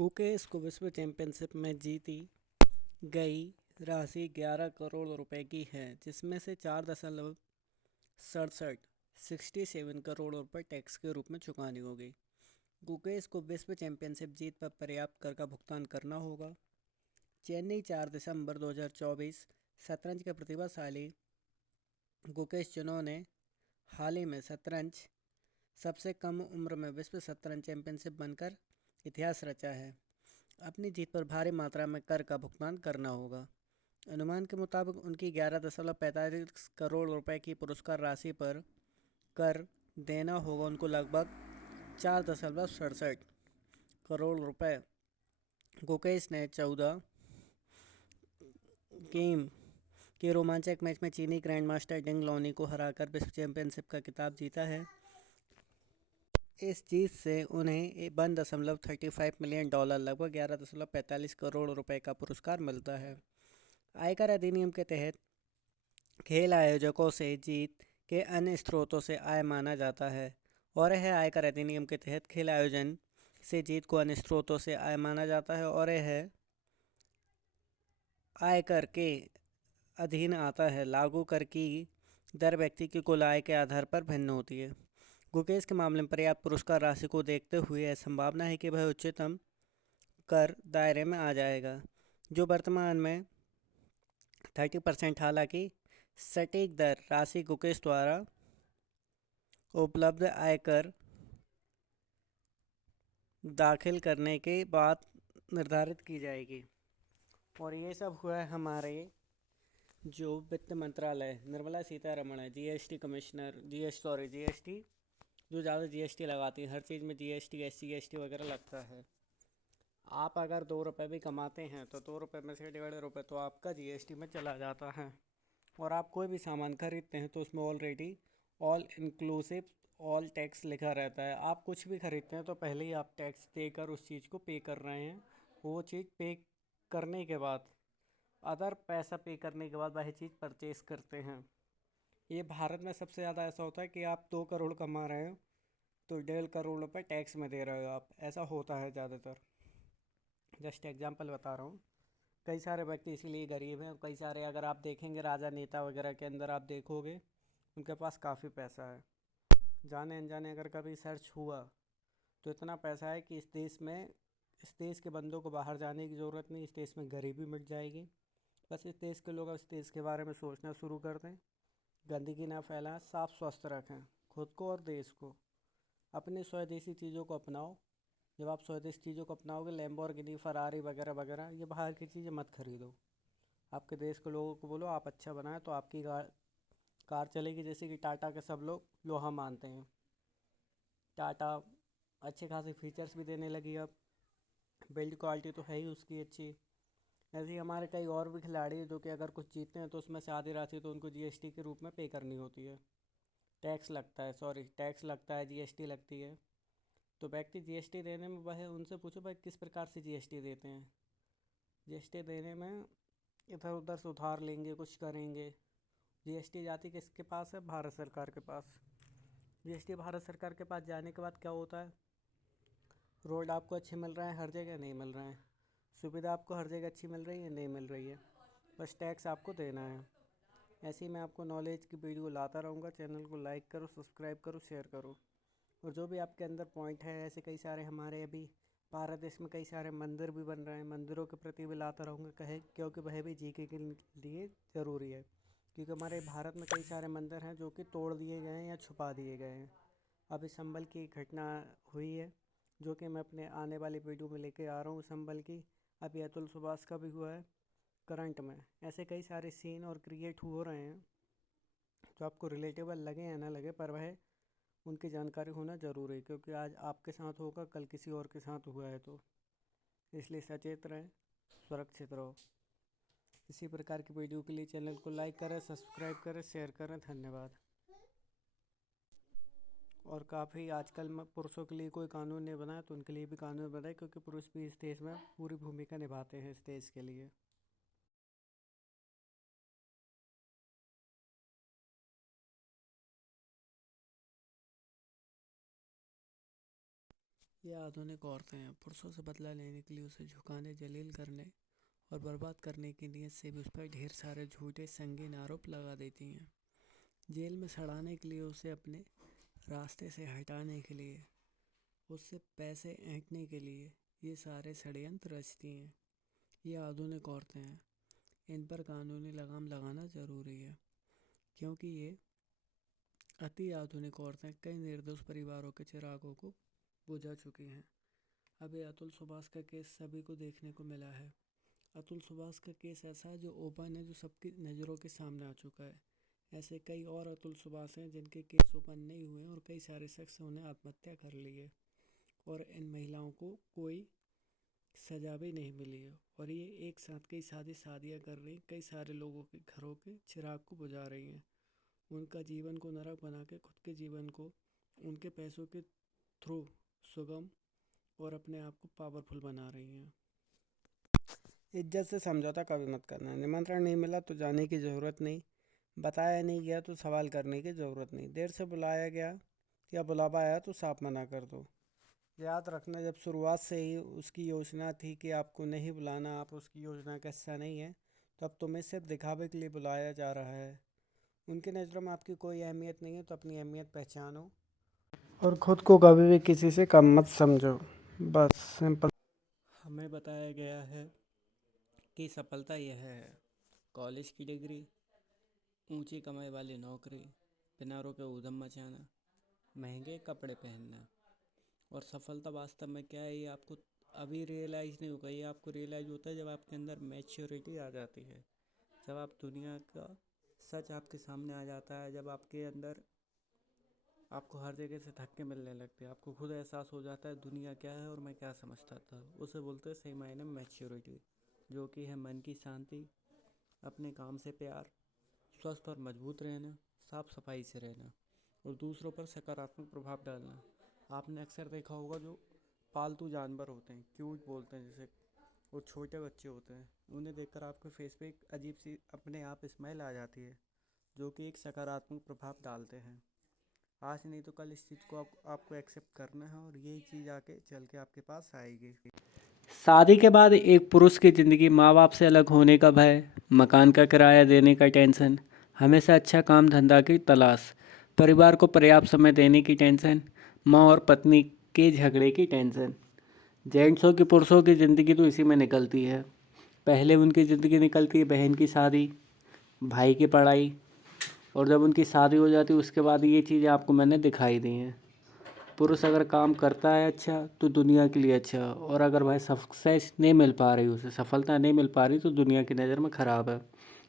गुकेश को विश्व चैंपियनशिप में जीती गई राशि 11 करोड़ रुपए की है, जिसमें से 4,67 करोड़ रुपए टैक्स के रूप में चुकानी होगी। गुकेश को विश्व चैंपियनशिप जीत पर पर्याप्त कर का भुगतान करना होगा। चेन्नई 4 दिसंबर 2024। शतरंज के प्रतिभाशाली गुकेश चुनौ ने हाल ही में शतरंज सबसे कम उम्र में विश्व शतरंज चैंपियनशिप बनकर इतिहास रचा है। अपनी जीत पर भारी मात्रा में कर का भुगतान करना होगा। अनुमान के मुताबिक उनकी 11.45 करोड़ रुपए की पुरस्कार राशि पर कर देना होगा उनको लगभग 4.67 करोड़ रुपए। गुकेश ने 14 गेम के रोमांचक मैच में चीनी ग्रैंड मास्टर डिंग लॉनी को हराकर विश्व चैंपियनशिप का खिताब जीता है। इस जीत से उन्हें $1.35 मिलियन लगभग 11.45 करोड़ रुपए का पुरस्कार मिलता है। आयकर अधिनियम के तहत खेल आयोजकों से जीत के अन्य स्रोतों से आय माना जाता है और यह आयकर अधिनियम के तहत खेल आयोजन से जीत को अन्य स्रोतों से आय माना जाता है और यह आयकर के अधीन आता है। लागू कर की दर व्यक्ति की कुल आय के आधार पर भिन्न होती है। गुकेश के मामले में पर्याप्त पुरस्कार राशि को देखते हुए यह संभावना है कि वह उच्चतम कर दायरे में आ जाएगा, जो वर्तमान में 30%। हालांकि सटीक दर राशि गुकेश द्वारा उपलब्ध आयकर दाखिल करने के बाद निर्धारित की जाएगी। और ये सब हुआ है हमारे जो वित्त मंत्रालय निर्मला सीतारमण है, जीएसटी कमिश्नर, जीएसटी जो ज़्यादा जीएसटी लगाती है, हर चीज़ में जीएसटी, एसजीएसटी वगैरह लगता है। आप अगर 2 रुपये भी कमाते हैं तो 2 रुपये में से 1.5 रुपये तो आपका जीएसटी में चला जाता है। और आप कोई भी सामान खरीदते हैं तो उसमें already all inclusive all tax लिखा रहता है। आप कुछ भी खरीदते हैं तो पहले ही आप टैक्स देकर उस चीज़ को पे कर रहे हैं। वो चीज़ पे करने के बाद अदर पैसा पे करने के बाद वह चीज़ परचेस करते हैं। ये भारत में सबसे ज़्यादा ऐसा होता है कि आप 2 करोड़ कमा रहे हो तो 1.5 करोड़ रुपये टैक्स में दे रहे हो आप, ऐसा होता है ज़्यादातर। जस्ट एग्जांपल बता रहा हूँ। कई सारे व्यक्ति इसीलिए गरीब हैं। कई सारे अगर आप देखेंगे राजा नेता वगैरह के अंदर आप देखोगे उनके पास काफ़ी पैसा है। जाने अनजाने अगर कभी सर्च हुआ तो इतना पैसा है कि इस देश के बंदों को बाहर जाने की ज़रूरत नहीं, इस देश में गरीबी मिट जाएगी। बस इस देश के लोग इस देश के बारे में सोचना शुरू कर दें, गंदगी ना फैलाएं, साफ स्वस्थ रखें खुद को और देश को। अपनी स्वदेशी चीज़ों को अपनाओ। जब आप स्वदेशी चीज़ों को अपनाओगे, लैम्बोर्गिनी, फरारी वगैरह वगैरह, ये बाहर की चीज़ें मत खरीदो। आपके देश के लोगों को बोलो आप अच्छा बनाएं तो आपकी कार चलेगी। जैसे कि टाटा के सब लोग लोहा मानते हैं। टाटा अच्छे खासे फीचर्स भी देने लगी अब, बिल्ड क्वालिटी तो है ही उसकी अच्छी। ऐसे ही हमारे कई और भी खिलाड़ी हैं जो कि अगर कुछ जीतते हैं तो उसमें से आधी राशि तो उनको जीएसटी के रूप में पे करनी होती है। टैक्स लगता है, जीएसटी लगती है। तो व्यक्ति जीएसटी देने में वह उनसे पूछो भाई किस प्रकार से जीएसटी देते हैं। जीएसटी देने में इधर उधर से उधार लेंगे, कुछ करेंगे। जीएसटी जाती किसके पास है? भारत सरकार के पास। जीएसटी भारत सरकार के पास जाने के बाद क्या होता है? रोड आपको अच्छे मिल रहे हैं, हर जगह नहीं मिल रहे हैं। सुविधा आपको हर जगह अच्छी मिल रही है, नहीं मिल रही है। बस टैक्स आपको देना है। ऐसे ही मैं आपको नॉलेज की वीडियो लाता रहूँगा। चैनल को लाइक करो, सब्सक्राइब करो, शेयर करो। और जो भी आपके अंदर पॉइंट है, ऐसे कई सारे हमारे अभी भारत देश में कई सारे मंदिर भी बन रहे हैं, मंदिरों के प्रति भी लाता रहूँगा कहे, क्योंकि वह भी जीके के लिए ज़रूरी है। क्योंकि हमारे भारत में कई सारे मंदिर हैं जो कि तोड़ दिए गए हैं या छुपा दिए गए हैं। अभी संभल की घटना हुई है जो कि मैं अपने आने वाली वीडियो में लेके आ रहा हूँ। संभल की अभी अतुल सुभाष का भी हुआ है करंट में। ऐसे कई सारे सीन और क्रिएट हो रहे हैं जो आपको रिलेटेबल लगे या ना लगे, पर वह उनकी जानकारी होना ज़रूरी है। क्योंकि आज आपके साथ होगा, कल किसी और के साथ हुआ है, तो इसलिए सचेत रहें, सुरक्षित रहो। इसी प्रकार की वीडियो के लिए चैनल को लाइक करें, सब्सक्राइब करें, शेयर करें। धन्यवाद। और काफ़ी आजकल में पुरुषों के लिए कोई कानून नहीं बना है तो उनके लिए भी कानून बनाए, क्योंकि पुरुष भी इस देश में पूरी भूमिका निभाते हैं इस देश के लिए। ये आधुनिक औरतें हैं, पुरुषों से बदला लेने के लिए उसे झुकाने, जलील करने और बर्बाद करने की नीयत से भी उस पर ढेर सारे झूठे संगीन आरोप लगा देती हैं। जेल में सड़ाने के लिए, उसे अपने रास्ते से हटाने के लिए, उससे पैसे ऐंठने के लिए ये सारे षड्यंत्र रचती हैं। ये आधुनिक औरतें हैं, इन पर कानूनी लगाम लगाना ज़रूरी है, क्योंकि ये अति आधुनिक औरतें कई निर्दोष परिवारों के चिरागों को बुझा चुकी हैं। अभी अतुल सुभाष का केस सभी को देखने को मिला है। अतुल सुभाष का केस ऐसा है जो ओपन है, जो सबकी नज़रों के सामने आ चुका है। ऐसे कई और अतुल सुभाष हैं जिनके केस ओपन नहीं हुए और कई सारे शख्स उन्हें आत्महत्या कर ली है और इन महिलाओं को कोई सजा भी नहीं मिली है। और ये एक साथ कई शादियाँ कर रही, कई सारे लोगों के घरों के चिराग को बुझा रही हैं। उनका जीवन को नरक बना के खुद के जीवन को उनके पैसों के थ्रू सुगम और अपने आप को पावरफुल बना रही हैं। इज्जत से समझौता कभी मत करना। निमंत्रण नहीं मिला तो जाने की ज़रूरत नहीं, बताया नहीं गया तो सवाल करने की ज़रूरत नहीं, देर से बुलाया गया या बुलावा आया तो साफ मना कर दो। याद रखना, जब शुरुआत से ही उसकी योजना थी कि आपको नहीं बुलाना, आप उसकी योजना का हिस्सा नहीं है, तो अब तुम्हें सिर्फ दिखावे के लिए बुलाया जा रहा है। उनकी नज़रों में आपकी कोई अहमियत नहीं है, तो अपनी अहमियत पहचानो और ख़ुद को कभी भी किसी से कम मत समझो। बस सिंपल। हमें बताया गया है कि सफलता यह है: कॉलेज की डिग्री, ऊंची कमाई वाली नौकरी, बिना रुके उधम मचाना, महंगे कपड़े पहनना। और सफलता वास्तव में क्या है, ये आपको अभी रियलाइज़ नहीं होगा। ये आपको रियलाइज़ होता है जब आपके अंदर मैच्योरिटी आ जाती है, जब आप दुनिया का सच आपके सामने आ जाता है, जब आपके अंदर आपको हर जगह से धक्के मिलने लगते हैं, आपको खुद एहसास हो जाता है दुनिया क्या है और मैं क्या समझता था। उसे बोलते हैं सही मायने में मैच्योरिटी, जो कि है मन की शांति, अपने काम से प्यार, स्वस्थ और मजबूत रहना, साफ सफाई से रहना और दूसरों पर सकारात्मक प्रभाव डालना। आपने अक्सर देखा होगा जो पालतू जानवर होते हैं, क्यूट बोलते हैं जैसे, वो छोटे बच्चे होते हैं, उन्हें देखकर आपके फेस पे एक अजीब सी अपने आप स्माइल आ जाती है, जो कि एक सकारात्मक प्रभाव डालते हैं। आज नहीं तो कल इस चीज़ को आपको एक्सेप्ट करना है और यही चीज़ आके चल के आपके पास आएगी। शादी के बाद एक पुरुष की ज़िंदगी माँ बाप से अलग होने का भय, मकान का किराया देने का टेंशन, हमेशा अच्छा काम धंधा की तलाश, परिवार को पर्याप्त समय देने की टेंशन, माँ और पत्नी के झगड़े की टेंशन। जेंट्सों की, पुरुषों की ज़िंदगी तो इसी में निकलती है। पहले उनकी ज़िंदगी निकलती है बहन की शादी, भाई की पढ़ाई, और जब उनकी शादी हो जाती है उसके बाद ये चीज़ें आपको मैंने दिखाई दी हैं। पुरुष अगर काम करता है अच्छा तो दुनिया के लिए अच्छा, और अगर भाई सक्सेस नहीं मिल पा रही, उसे सफलता नहीं मिल पा रही, तो दुनिया की नज़र में ख़राब है।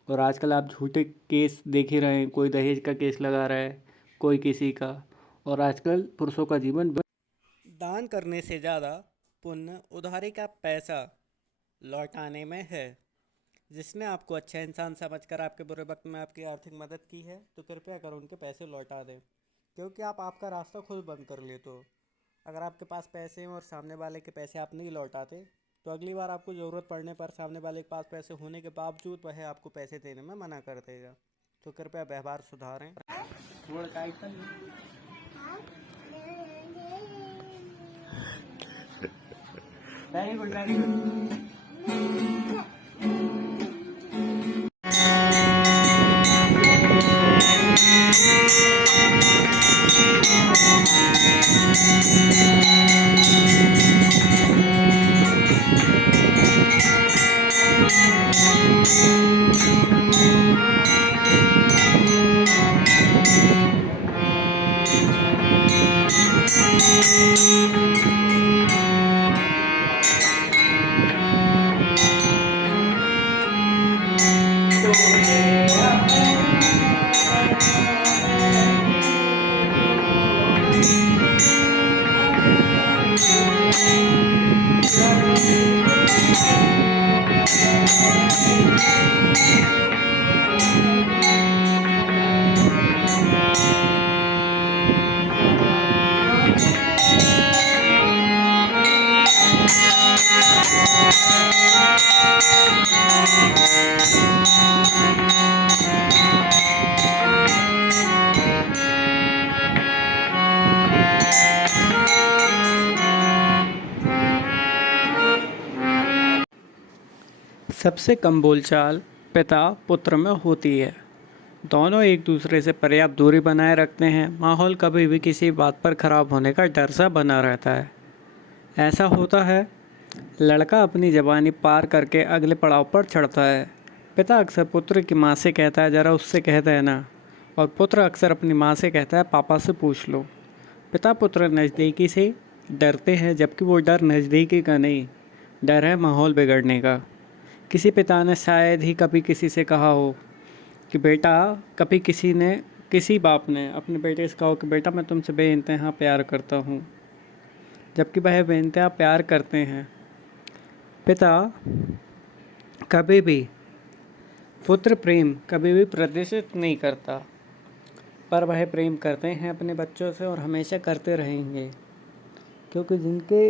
और आजकल आप झूठे केस देख ही रहे हैं, कोई दहेज का केस लगा रहा है, कोई किसी का। और आजकल पुरुषों का जीवन दान करने से ज़्यादा पुण्य उधारी का पैसा लौटाने में है। जिसने आपको अच्छा इंसान समझकर आपके बुरे वक्त में आपकी आर्थिक मदद की है, तो कृपया कर उनके पैसे लौटा दें, क्योंकि आप आपका रास्ता खुद बंद कर लेते हो। अगर आपके पास पैसे हैं और सामने वाले के पैसे आप नहीं लौटाते, तो अगली बार आपको ज़रूरत पड़ने पर सामने वाले के पास पैसे होने के बावजूद वह आपको पैसे देने में मना कर देगा। तो कृपया व्यवहार सुधारें। Very good, very good. सबसे कम बोलचाल पिता पुत्र में होती है। दोनों एक दूसरे से पर्याप्त दूरी बनाए रखते हैं। माहौल कभी भी किसी बात पर खराब होने का डर सा बना रहता है। ऐसा होता है, लड़का अपनी जवानी पार करके अगले पड़ाव पर चढ़ता है। पिता अक्सर पुत्र की माँ से कहता है, ज़रा उससे कह देना, और पुत्र अक्सर अपनी माँ से कहता है, पापा से पूछ लो। पिता पुत्र नज़दीकी से डरते हैं, जबकि वो डर नज़दीकी का नहीं, डर है माहौल बिगड़ने का। किसी पिता ने शायद ही कभी किसी से कहा हो कि बेटा, कभी किसी बाप ने अपने बेटे से कहा हो कि बेटा मैं तुमसे बेइंतहा प्यार करता हूँ, जबकि वह बेइंतहा प्यार करते हैं। पिता कभी भी पुत्र प्रेम कभी भी प्रदर्शित नहीं करता, पर वह प्रेम करते हैं अपने बच्चों से और हमेशा करते रहेंगे, क्योंकि जिनके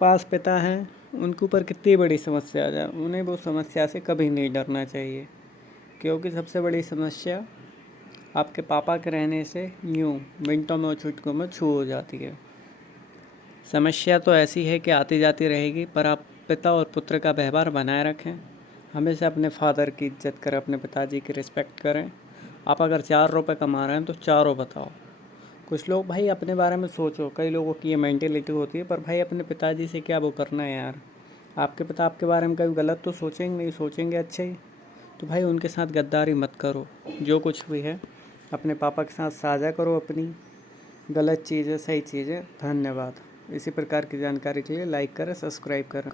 पास पिता हैं उनके ऊपर कितनी बड़ी समस्या आ जाए, उन्हें वो समस्या से कभी नहीं डरना चाहिए, क्योंकि सबसे बड़ी समस्या आपके पापा के रहने से यूँ मिनटों में और चुटकियों में छू हो जाती है। समस्या तो ऐसी है कि आती जाती रहेगी, पर आप पिता और पुत्र का व्यवहार बनाए रखें। हमेशा अपने फादर की इज्जत करें, अपने पिताजी की रिस्पेक्ट करें। आप अगर 4 रुपये कमा रहे हैं तो चारों बताओ। कुछ लोग भाई अपने बारे में सोचो, कई लोगों की ये मेंटेलिटी होती है, पर भाई अपने पिताजी से क्या वो करना है यार। आपके पिता आपके बारे में कभी गलत तो सोचेंगे नहीं, सोचेंगे अच्छे ही। तो भाई उनके साथ गद्दारी मत करो। जो कुछ भी है अपने पापा के साथ साझा करो, अपनी गलत चीज़ें सही चीज़ें। धन्यवाद। इसी प्रकार की जानकारी के लिए लाइक करें, सब्सक्राइब करें।